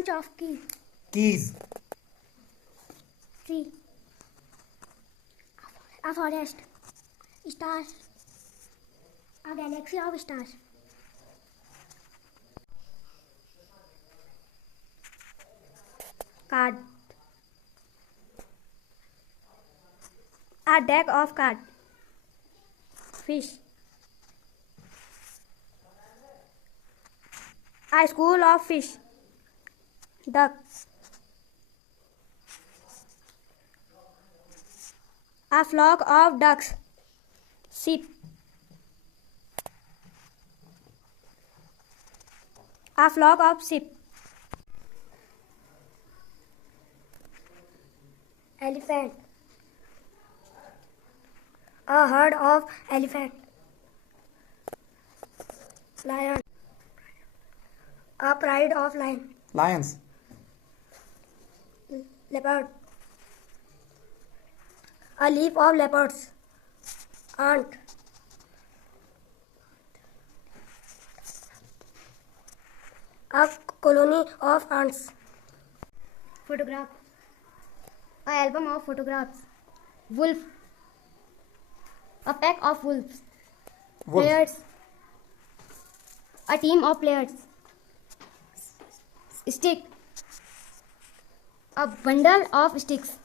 bunch of keys. Tree. A forest. Stars. A galaxy of stars. Card. A deck of cards. Fish. A school of fish. Duck. A flock of ducks. Sheep. A flock of sheep. Elephant. A herd of elephant. Lion. A pride of lion. Lions. Leopard. A leaf of leopards. Ant. A colony of ants. Photograph. A album of photographs. Wolf. A pack of wolves. Wolf. Players. A team of players. Stick. A bundle of sticks.